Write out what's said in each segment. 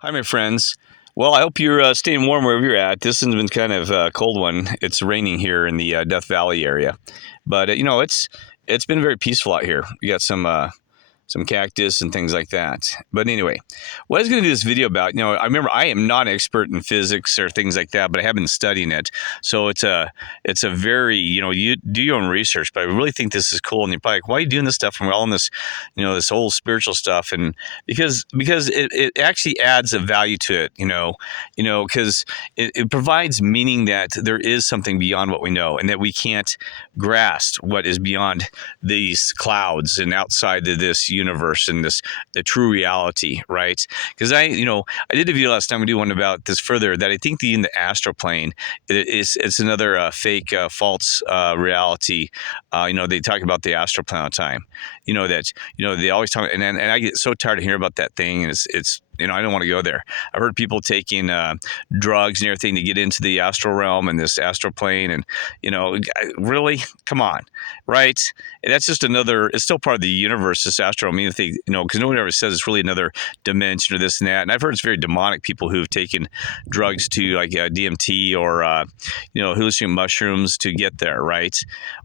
Hi, my friends. Well, I hope you're staying warm wherever you're at. This has been kind of a cold one. It's raining here in the Death Valley area, but it's been very peaceful out here. We got some cactus and things like that. But anyway, what I was going to do this video about, I remember I am not an expert in physics or things like that, but I have been studying it. So it's a very, you do your own research, but I really think this is cool. And you're probably like, why are you doing this stuff? And we're all in this, this whole spiritual stuff. And because it actually adds a value to it, because it provides meaning that there is something beyond what we know and that we can't grasp what is beyond these clouds and outside of this universe and the true reality, right? Because I did a video last time. We do one about this further, that I think in the astral plane it's another fake false reality. They talk about the astral plane all the time. They always talk, and I get so tired of hearing about that thing, and it's I don't want to go there. I've heard people taking drugs and everything to get into the astral realm and this astral plane, and really, come on, right? And that's just another. It's still part of the universe, this astral. I mean, because no one ever says it's really another dimension or this and that. And I've heard it's very demonic. People who've taken drugs to like DMT or hallucinogenic mushrooms to get there, right?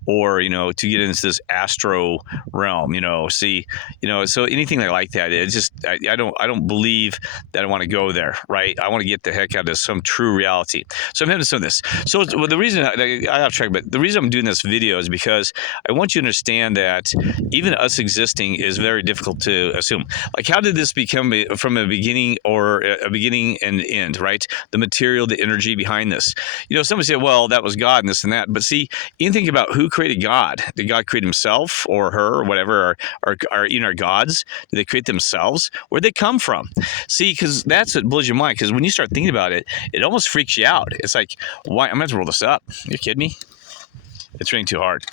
Or to get into this astro realm. So anything like that, it's just I don't believe that I want to go there, right? I want to get the heck out of some true reality. So I'm heading to some of this. So the reason I have track, but the reason I'm doing this video is because I want you to understand that even us existing is very difficult to assume. Like, how did this become from a beginning or a beginning and end, right? The material, the energy behind this. Somebody said, well, that was God and this and that. But see, you think about who created God. Did God create himself or her or whatever, or our gods? Did they create themselves? Where'd they come from? See, because that's what blows your mind. Because when you start thinking about it, it almost freaks you out. It's like, why? I'm going to have to roll this up. You kidding me? It's raining too hard.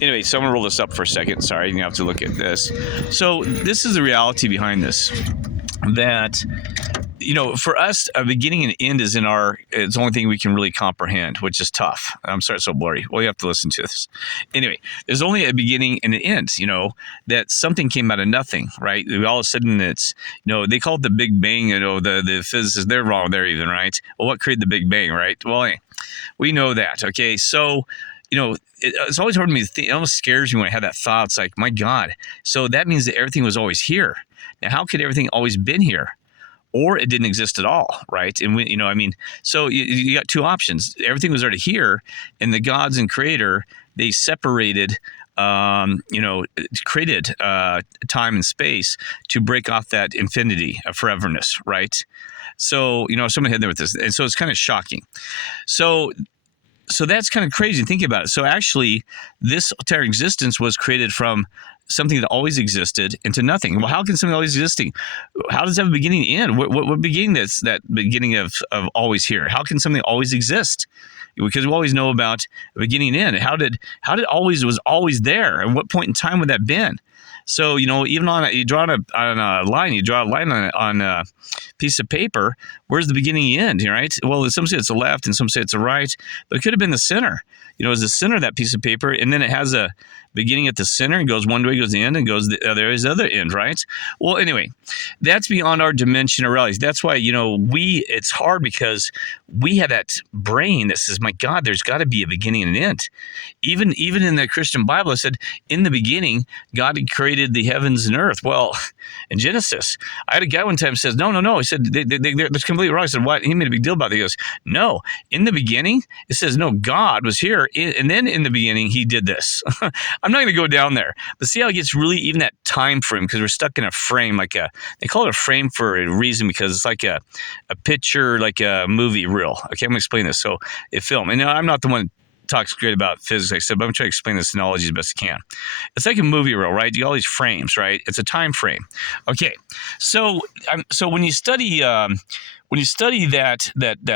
Anyway, so I'm going to roll this up for a second. Sorry, you have to look at this. So this is the reality behind this. That, for us, a beginning and end is it's the only thing we can really comprehend, which is tough. I'm sorry, it's so blurry. Well, you have to listen to this. Anyway, there's only a beginning and an end, that something came out of nothing, right? All of a sudden it's, they call it the Big Bang, the physicists, they're wrong there even, right? Well, what created the Big Bang, right? Well, hey, we know that, okay? So, it's always hard for me to think. It almost scares me when I have that thought. It's like, my God. So that means that everything was always here. Now, how could everything always been here? Or it didn't exist at all, right? And so you got two options. Everything was already here, and the gods and creator, they separated, created time and space to break off that infinity of foreverness, right? So, someone had there with this, and so it's kind of shocking. So that's kind of crazy to think about it. So actually, this entire existence was created from something that always existed into nothing. Well, how can something always existing? How does that have a beginning and end? What beginning that's that beginning of always here? How can something always exist? Because we always know about a beginning and end. How did always was always there? And what point in time would that been? So, even you draw on a line on a piece of paper. Where's the beginning and end, right? Well, some say it's the left and some say it's the right, but it could have been the center. It's the center of that piece of paper, and then it has a beginning at the center and goes one way, goes the end, and goes there is the other end, right? Well, anyway, that's beyond our dimension of reality. That's why, it's hard because we have that brain that says, my God, there's got to be a beginning and an end. Even in the Christian Bible, it said, in the beginning, God had created the heavens and earth. Well, in Genesis, I had a guy one time says, no. He said, they're completely wrong. I said, what? He made a big deal about it. He goes, no, in the beginning, it says, no, God was here. And then in the beginning, he did this. I'm not going to go down there. But see how it gets really even that time frame, because we're stuck in a frame, they call it a frame for a reason, because it's like a picture, like a movie reel. Okay, I'm going to explain this. So a film. And I'm not the one talks great about physics, like I said, but I'm trying to explain this analogy as best I can. It's like a movie reel, right? You got all these frames, right? It's a time frame. Okay, so when you study that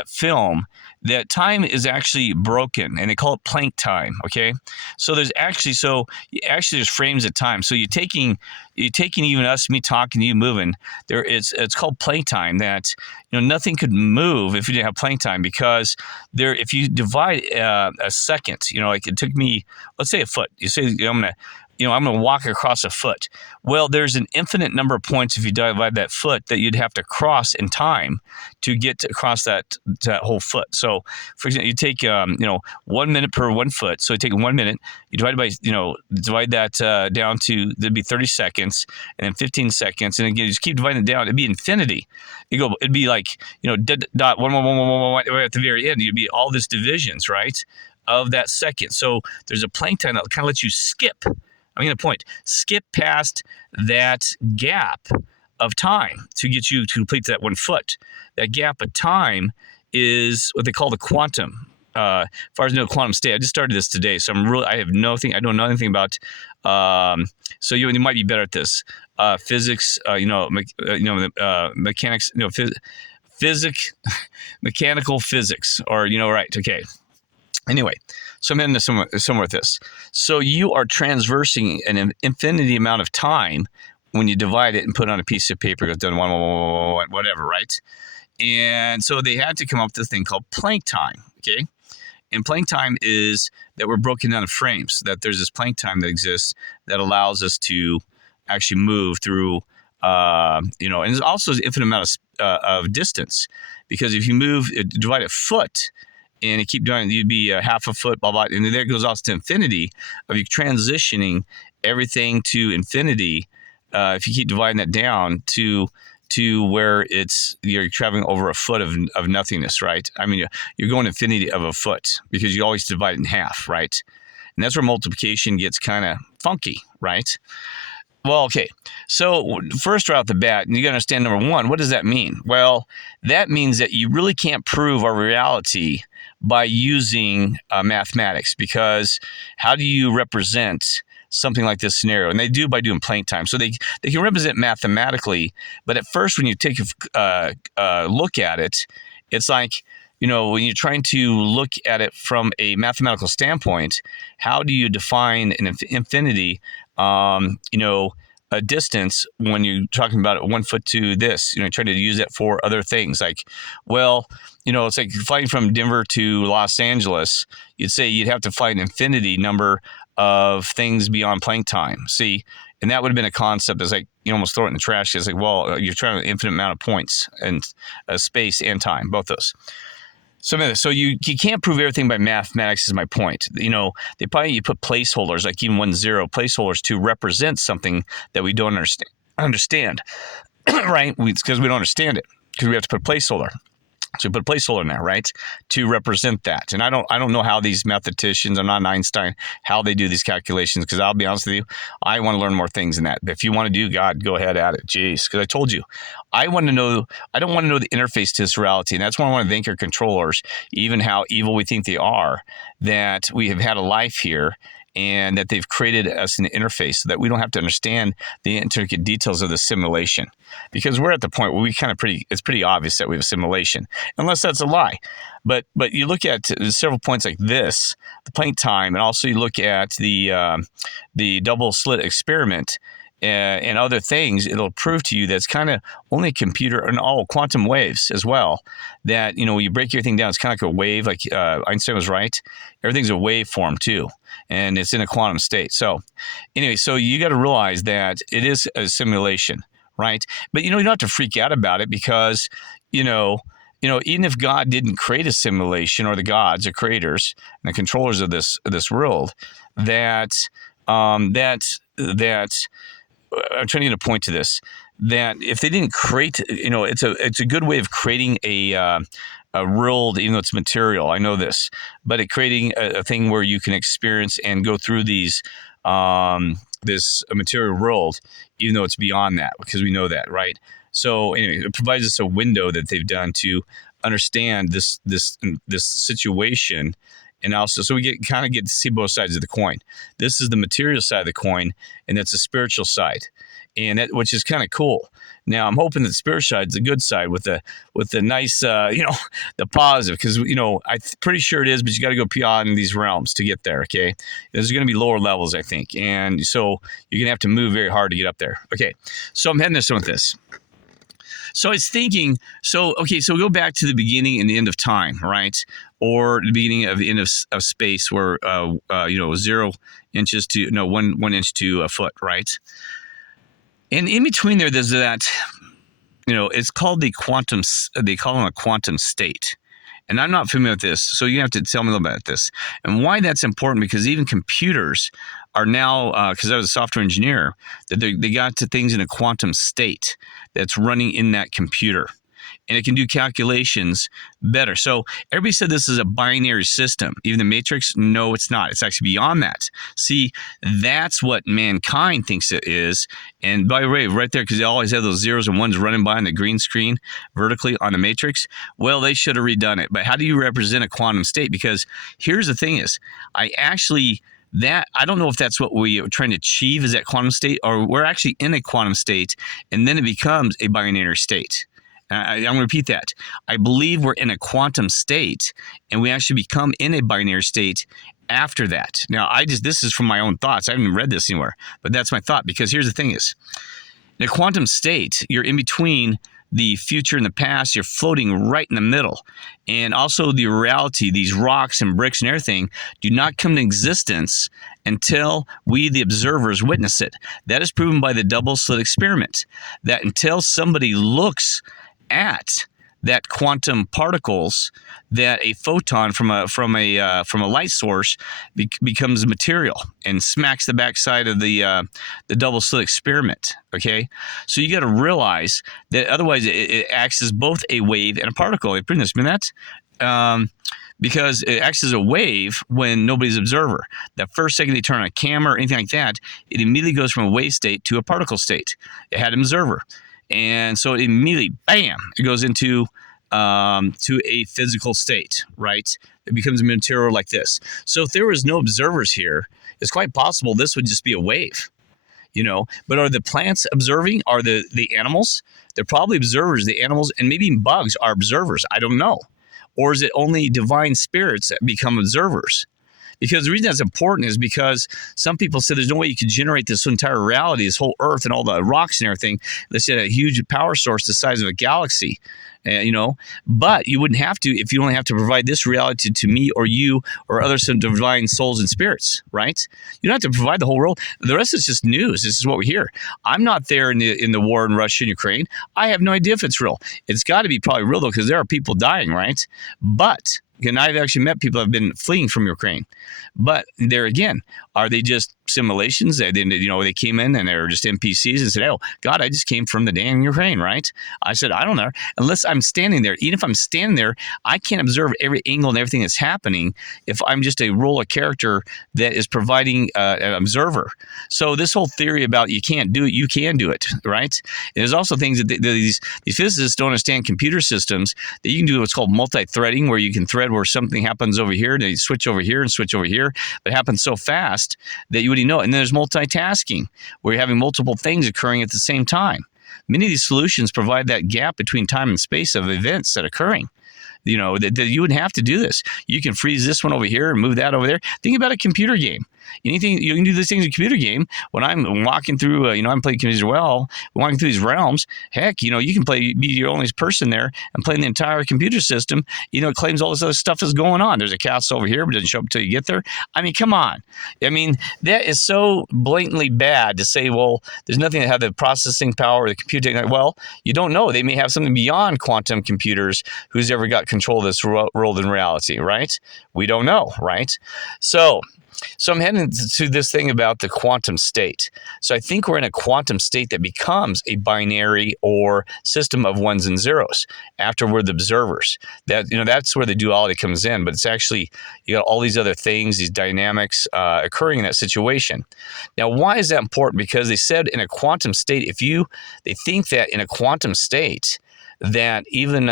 film, that time is actually broken, and they call it Planck time. Okay, so there's there's frames of time. So you're taking even us, me talking, you moving. It's called Planck time. That nothing could move if you didn't have Planck time, because if you divide a second, like it took me, let's say a foot. You say I'm gonna. I'm going to walk across a foot. Well, there's an infinite number of points if you divide that foot that you'd have to cross in time to get across that whole foot. So, for example, you take 1 minute per 1 foot. So you take 1 minute, you divide by divide that down to there'd be 30 seconds, and then 15 seconds, and again you just keep dividing it down. It'd be infinity. It'd be like dot 1 1 at the very end. You'd be all this divisions, right, of that second. So there's a plank time that kind of lets you skip. I'm going to point. Skip past that gap of time to get you to complete that 1 foot. That gap of time is what they call the quantum. As far as I know, quantum state. I just started this today, so I have nothing. I don't know anything about. So you might be better at this. Physics. Mechanics. Mechanical physics. Or right. Okay. Anyway, so I'm heading somewhere with this. So you are transversing an infinity amount of time when you divide it and put it on a piece of paper. It's done whatever, right? And so they had to come up with this thing called Planck time, okay? And Planck time is that we're broken down to frames, that there's this Planck time that exists that allows us to actually move through, and there's also an infinite amount of distance. Because if you divide a foot, and you keep doing it, you'd be half a foot, blah, blah, and then there it goes off to infinity of you transitioning everything to infinity. If you keep dividing that down to where you're traveling over a foot of nothingness, right? I mean, you're going infinity of a foot because you always divide it in half, right? And that's where multiplication gets kind of funky, right? Well, okay. So first right off the bat, you got to understand number one, what does that mean? Well, that means that you really can't prove our reality by using mathematics, because how do you represent something like this scenario? And they do by doing Planck time. So they can represent mathematically, but at first when you take a look at it, it's like, when you're trying to look at it from a mathematical standpoint, how do you define an infinity, a distance when you're talking about it 1 foot to this, trying to use it for other things like, well, it's like flying from Denver to Los Angeles. You'd say you'd have to fly an infinity number of things beyond Planck time. See, and that would have been a concept that's like, you almost throw it in the trash. It's like, well, you're trying an infinite amount of points and space and time, both those. So you can't prove everything by mathematics is my point. You put placeholders, like even 1 0 placeholders to represent something that we don't understand, right? Because we don't understand it, because we have to put a placeholder. So we put a placeholder in there, right, to represent that. And I don't know how these mathematicians, I'm not an Einstein, how they do these calculations, because I'll be honest with you, I want to learn more things than that. But if you want to do, God, go ahead at it. Jeez, because I told you, I don't want to know the interface to this reality. And that's why I want to thank our controllers, even how evil we think they are, that we have had a life here, and that they've created us an interface so that we don't have to understand the intricate details of the simulation. Because we're at the point where it's pretty obvious that we have a simulation, unless that's a lie. But you look at several points like this, the Planck time, and also you look at the double slit experiment, and other things, it'll prove to you that it's kind of only a computer, and all quantum waves as well, that, when you break everything down, it's kind of like a wave, like Einstein was right. Everything's a wave form too, and it's in a quantum state. So anyway, so you got to realize that it is a simulation, right? But, you don't have to freak out about it, because, even if God didn't create a simulation, or the gods, the creators, and the controllers of this world, that I'm trying to get a point to this, that if they didn't create, it's a good way of creating a world, even though it's material. I know this, but creating a thing where you can experience and go through these, this material world, even though it's beyond that, because we know that, right? So anyway, it provides us a window that they've done to understand this situation. And also, so we get to see both sides of the coin. This is the material side of the coin, and that's the spiritual side, and which is kind of cool. Now, I'm hoping that the spiritual side is the good side with the nice, the positive, because I'm pretty sure it is, but you got to go beyond these realms to get there. Okay, there's going to be lower levels, I think, and so you're going to have to move very hard to get up there. Okay, so I'm heading this with this. So I was thinking, okay, so go back to the beginning and the end of time, right? Or the beginning of the end of space, where 0 inches to 1 inch to a foot, right? And in between there's that, it's called the quantum. They call them a quantum state. And I'm not familiar with this, so you have to tell me a little bit about this and why that's important. Because even computers are now, because I was a software engineer, that they got to things in a quantum state that's running in that computer, and it can do calculations better. So everybody said this is a binary system. Even the Matrix, no, it's not. It's actually beyond that. See, that's what mankind thinks it is. And by the way, right there, because they always have those zeros and ones running by on the green screen vertically on the Matrix. Well, they should have redone it. But how do you represent a quantum state? Because here's the thing is, I don't know if that's what we are trying to achieve, is that quantum state, or we're actually in a quantum state and then it becomes a binary state. I'm going to repeat that. I believe we're in a quantum state and we actually become in a binary state after that. Now, this is from my own thoughts. I haven't read this anywhere, but that's my thought. Because here's the thing is, in a quantum state, you're in between the future and the past. You're floating right in the middle. And also the reality, these rocks and bricks and everything do not come to existence until we, the observers, witness it. That is proven by the double slit experiment, that until somebody looks at that quantum particles, that a photon from a light source becomes material and smacks the backside of the double slit experiment. Okay, so you got to realize that otherwise it acts as both a wave and a particle. I've proven that. Because it acts as a wave when nobody's observer. The first second they turn on a camera or anything like that, it immediately goes from a wave state to a particle state. It had an observer. And so it immediately, bam, it goes into to a physical state, right? It becomes material like this. So if there was no observers here, it's quite possible this would just be a wave, But are the plants observing? Are the animals? They're probably observers. The animals and maybe even bugs are observers. I don't know. Or is it only divine spirits that become observers? Because the reason that's important is because some people said there's no way you could generate this entire reality, this whole Earth and all the rocks and everything. Let's say a huge power source the size of a galaxy, But you wouldn't have to if you only have to provide this reality to me or you or other some divine souls and spirits, right? You don't have to provide the whole world. The rest is just news. This is what we hear. I'm not there in the war in Russia and Ukraine. I have no idea if it's real. It's got to be probably real though, because there are people dying, right? But and I've actually met people who have been fleeing from Ukraine. But there again, are they just simulations? They came in and they were just NPCs and said, oh, God, I just came from the damn Ukraine, right? I said, I don't know. Unless I'm standing there. Even if I'm standing there, I can't observe every angle and everything that's happening if I'm just a role of character that is providing an observer. So this whole theory about you can't do it, you can do it, right? And there's also things that these physicists don't understand computer systems, that you can do what's called multi-threading, where you can thread where something happens over here, and then you switch over here and switch over here. But it happens so fast that you wouldn't know. And then there's multitasking, where you're having multiple things occurring at the same time. Many of these solutions provide that gap between time and space of events that are occurring. That you wouldn't have to do this. You can freeze this one over here and move that over there. Think about a computer game. Anything you can do these things in a computer game. When I'm walking through, I'm playing computers well, walking through these realms. Heck, you can be your only person there and play the entire computer system. It claims all this other stuff is going on. There's a castle over here, but it doesn't show up until you get there. I mean, come on. I mean, that is so blatantly bad to say, well, there's nothing that have the processing power or the computing. Well, you don't know. They may have something beyond quantum computers who's ever got control of this world in reality, right? We don't know, right? So I'm heading to this thing about the quantum state. So I think we're in a quantum state that becomes a binary or system of ones and zeros after we're the observers. That's where the duality comes in. But it's actually, you got all these other things, these dynamics occurring in that situation. Now, why is that important? Because they said in a quantum state, they think that in a quantum state, that even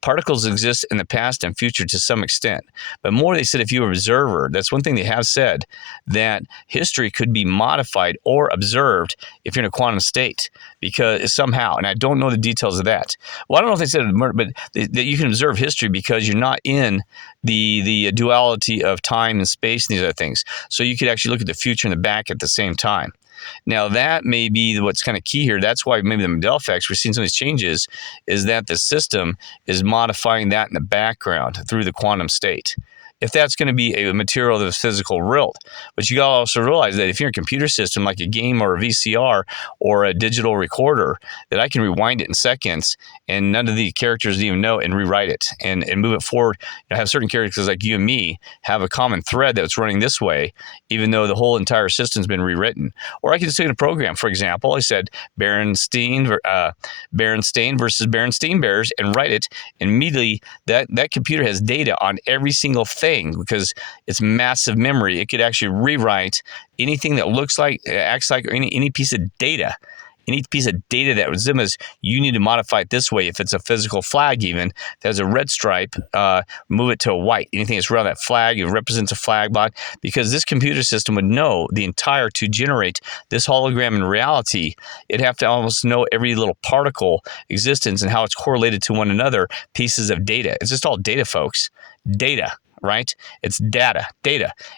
particles exist in the past and future to some extent. But more, they said, if you're an observer, that's one thing they have said, that history could be modified or observed if you're in a quantum state, because somehow, and I don't know the details of that. Well, I don't know if they said murder, but that you can observe history because you're not in the duality of time and space and these other things. So you could actually look at the future and the back at the same time. Now, that may be what's kind of key here. That's why maybe the Mandela effects, we're seeing some of these changes, is that the system is modifying that in the background through the quantum state. If that's going to be a material that's physical world. But you got to also realize that if you're a computer system like a game or a VCR or a digital recorder, that I can rewind it in seconds and none of the characters even know and rewrite it and move it forward. I have certain characters like you and me have a common thread that's running this way, even though the whole entire system's been rewritten. Or I can just take a program, for example, I said Berenstain versus Berenstain Bears and write it. And immediately that computer has data on every single thing because it's massive memory. It could actually rewrite anything that looks like, acts like, or any piece of data. Any piece of data that was as you need to modify it this way. If it's a physical flag, even if it has a red stripe, move it to a white. Anything that's around that flag, it represents a flag block, because this computer system would know the entire, to generate this hologram in reality, it'd have to almost know every little particle existence and how it's correlated to one another, pieces of data. It's just all data, folks. Data. Right? It's data,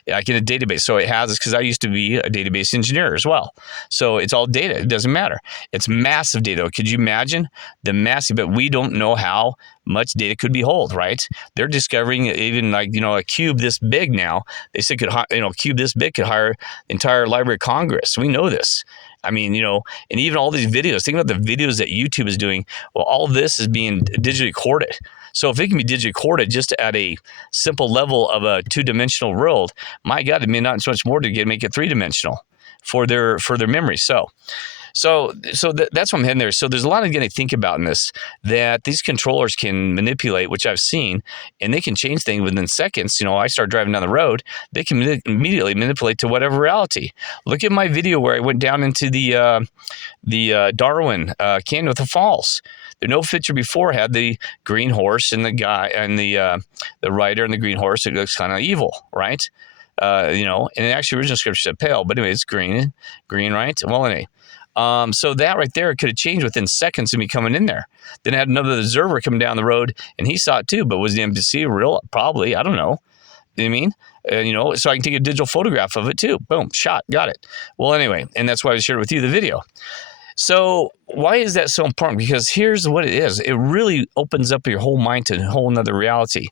like in a database. So it has this because I used to be a database engineer as well. So it's all data. It doesn't matter. It's massive data. Could you imagine the massive, but we don't know how much data could be held, right? They're discovering even like, a cube this big now. They said a cube this big could hire the entire Library of Congress. We know this. I mean, and even all these videos, think about the videos that YouTube is doing. Well, all of this is being digitally recorded. So if it can be digitally recorded just at a simple level of a two-dimensional world, my God, it may not so much more to make it three-dimensional for their memory. So that's what I'm heading there. So there's a lot of getting to think about in this, that these controllers can manipulate, which I've seen, and they can change things within seconds. I start driving down the road, they can immediately manipulate to whatever reality. Look at my video where I went down into the Darwin Canyon with the falls. The no picture before had the green horse and the guy and the rider and the green horse. It looks kind of evil, right? And the actual original scripture said pale, but anyway, it's green, right? Well, anyway. So that right there could have changed within seconds of me coming in there. Then I had another observer coming down the road, and he saw it too. But was the embassy real? Probably. I don't know. You know what I mean? So I can take a digital photograph of it too. Boom, shot, got it. Well, anyway, and that's why I shared with you the video. So why is that so important? Because here's what it is. It really opens up your whole mind to a whole nother reality.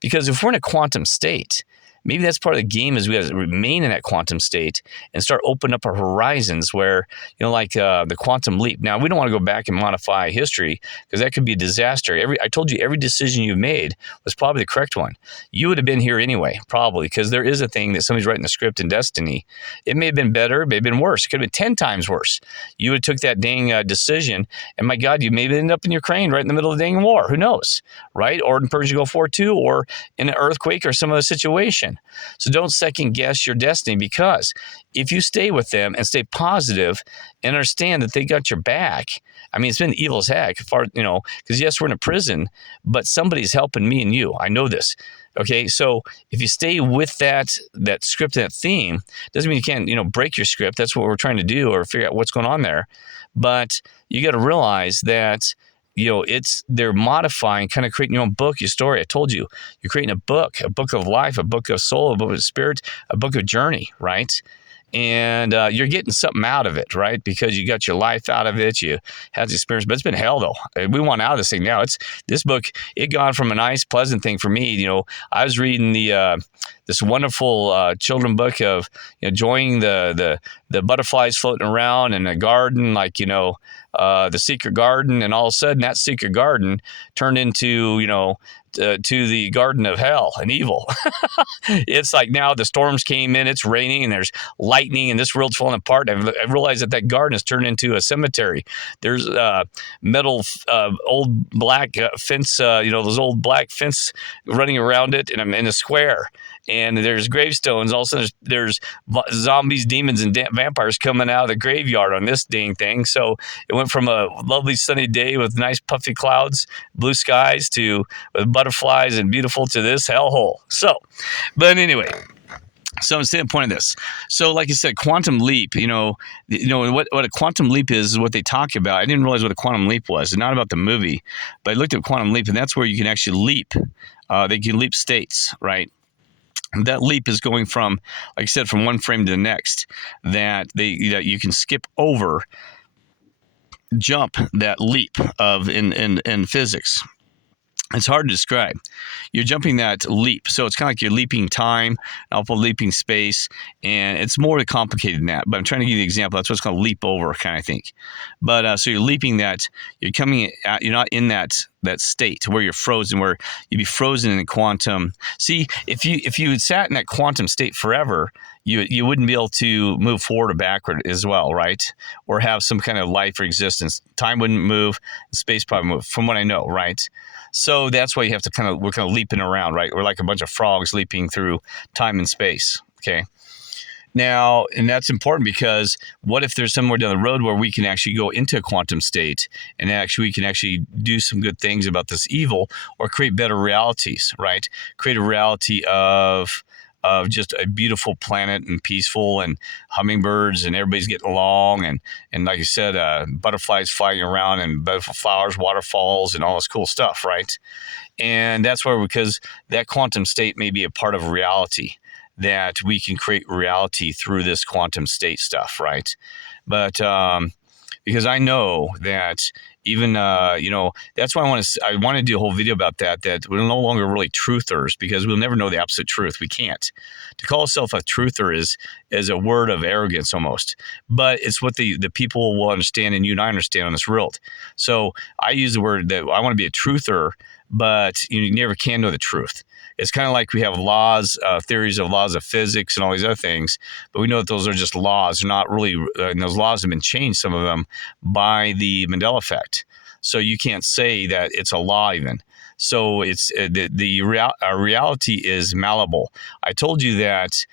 Because if we're in a quantum state, maybe that's part of the game, is we have to remain in that quantum state and start opening up our horizons where, like the quantum leap. Now, we don't want to go back and modify history because that could be a disaster. I told you every decision you made was probably the correct one. You would have been here anyway, probably, because there is a thing that somebody's writing the script in destiny. It may have been better, it may have been worse. It could have been 10 times worse. You would have took that dang decision, and my God, you maybe end up in Ukraine right in the middle of the dang war. Who knows, right? Or in Persian Gulf War II, or in an earthquake or some other situation. So don't second guess your destiny, because if you stay with them and stay positive and understand that they got your back, I mean, it's been evil as heck, because yes, we're in a prison, but somebody's helping me and you. I know this. Okay, so if you stay with that script, that theme, doesn't mean you can't, break your script. That's what we're trying to do, or figure out what's going on there. But you got to realize that they're modifying, kind of creating your own book, your story. I told you, you're creating a book of life, a book of soul, a book of spirit, a book of journey, right? And you're getting something out of it, right? Because you got your life out of it, you had the experience, but it's been hell though. We want out of this thing now. This book, it gone from a nice, pleasant thing for me. I was reading this wonderful children book of enjoying the butterflies floating around in a garden, like the secret garden, and all of a sudden that secret garden turned into to the garden of hell and evil. It's like now the storms came in, it's raining, and there's lightning, and this world's falling apart. I realized that garden has turned into a cemetery. There's metal old black fence, those old black fence running around it in a square. And there's gravestones. Also, there's zombies, demons, and vampires coming out of the graveyard on this dang thing. So it went from a lovely sunny day with nice puffy clouds, blue skies, to with butterflies and beautiful, to this hellhole. So, but anyway. So I'm saying the point of this. So like I said, quantum leap, what a quantum leap is what they talk about. I didn't realize what a quantum leap was. It's not about the movie, but I looked at quantum leap, and that's where you can actually leap. They can leap states, right? That leap is going from, like I said, from one frame to the next. That you can skip over, jump that leap of in physics. It's hard to describe. You're jumping that leap. So it's kind of like you're leaping time, alpha leaping space, and it's more complicated than that. But I'm trying to give you an example. That's what's called leap over kind of thing. But so you're leaping that, you're coming at, you're not in that state where you're frozen, where you'd be frozen in quantum. See, if you had sat in that quantum state forever, you wouldn't be able to move forward or backward as well, right? Or have some kind of life or existence. Time wouldn't move, space probably move, from what I know, right? So that's why you have to we're kind of leaping around, right? We're like a bunch of frogs leaping through time and space, okay? Now, and that's important because what if there's somewhere down the road where we can actually go into a quantum state and actually we can actually do some good things about this evil or create better realities, right? Create a reality of just a beautiful planet and peaceful and hummingbirds and everybody's getting along and like I said, butterflies flying around and beautiful flowers, waterfalls, and all this cool stuff, right? And that's where, because that quantum state may be a part of reality, that we can create reality through this quantum state stuff, right? But because I know that even that's why I want to do a whole video about that we're no longer really truthers, because we'll never know the absolute truth. We can't. To call yourself a truther is a word of arrogance almost, but it's what the people will understand, and you and I understand on this world. So I use the word that I want to be a truther, but you never can know the truth. It's kind of like we have laws, theories of laws of physics and all these other things, but we know that those are just laws. They're not really, and those laws have been changed, some of them, by the Mandela effect. So you can't say that it's a law even. So it's reality is malleable. I told you that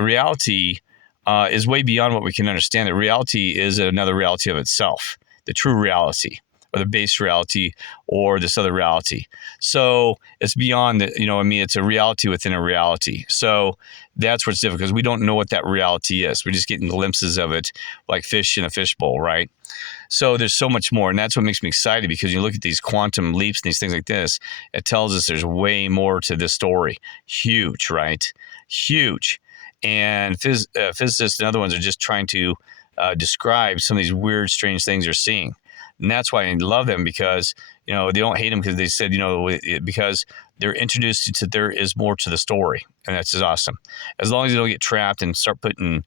reality is way beyond what we can understand. That reality is another reality of itself, the true reality, or the base reality, or this other reality. So it's beyond that, it's a reality within a reality. So that's what's difficult, because we don't know what that reality is. We're just getting glimpses of it like fish in a fishbowl, right? So there's so much more, and that's what makes me excited, because you look at these quantum leaps and these things like this, it tells us there's way more to this story. Huge, right? Huge. And physicists and other ones are just trying to describe some of these weird, strange things they're seeing. And that's why I love them, because, they don't hate them because they said, because they're introduced to there is more to the story. And that's just awesome. As long as they don't get trapped and start putting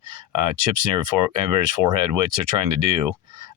chips in everybody's forehead, which they're trying to do.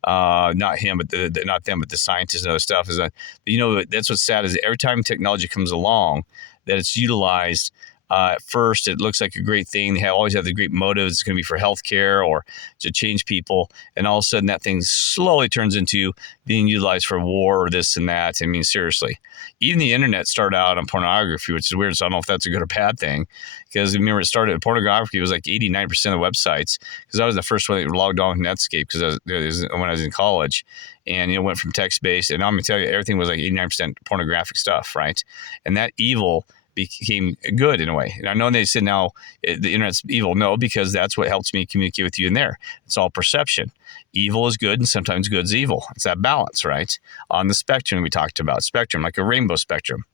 Not him, but not them, but the scientists and other stuff. But that's what's sad, is every time technology comes along, that it's utilized. At first, it looks like a great thing. They always have the great motives. It's going to be for healthcare or to change people. And all of a sudden, that thing slowly turns into being utilized for war or this and that. I mean, seriously. Even the internet started out on pornography, which is weird. So I don't know if that's a good or bad thing. Because remember, it started, pornography was like 89% of the websites. Because I was the first one that logged on with Netscape, because when I was in college. And, went from text-based. And I'm going to tell you, everything was like 89% pornographic stuff, right? And that evil became good in a way. And I know they said now the internet's evil. No, because that's what helps me communicate with you in there. It's all perception. Evil is good, and sometimes good's evil. It's that balance, right? On the spectrum we talked about, spectrum, like a rainbow spectrum.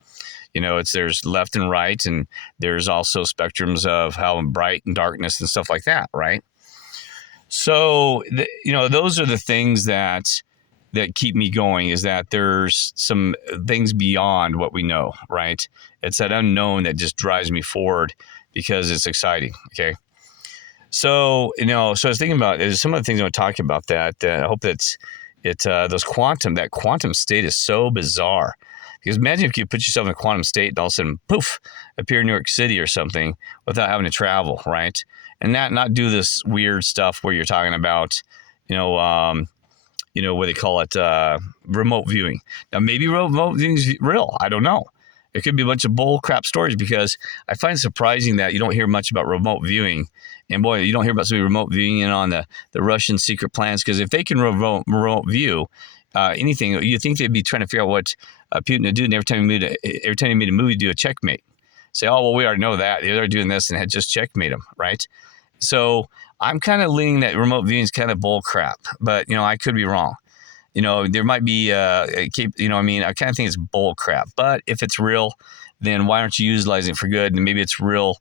There's left and right, and there's also spectrums of how bright and darkness and stuff like that, right? So, those are the things that keep me going, is that there's some things beyond what we know, right? It's that unknown that just drives me forward, because it's exciting, okay? So, so I was thinking about some of the things I want to talk about that. I hope that that quantum state is so bizarre. Because imagine if you put yourself in a quantum state and all of a sudden, poof, appear in New York City or something without having to travel, right? And not do this weird stuff where you're talking about, what they call it, remote viewing. Now, maybe remote viewing is real. I don't know. It could be a bunch of bull crap stories, because I find it surprising that you don't hear much about remote viewing. And boy, you don't hear about somebody remote viewing on the Russian secret plans, because if they can remote view anything, you think they'd be trying to figure out what Putin would do. And every time he made a movie, do a checkmate. Say, oh, well, we already know that. They're doing this, and had just checkmate them, right? So I'm kind of leaning that remote viewing is kind of bull crap, but I could be wrong. there might be, I mean, I kind of think it's bull crap. But if it's real, then why aren't you utilizing it for good? And maybe it's real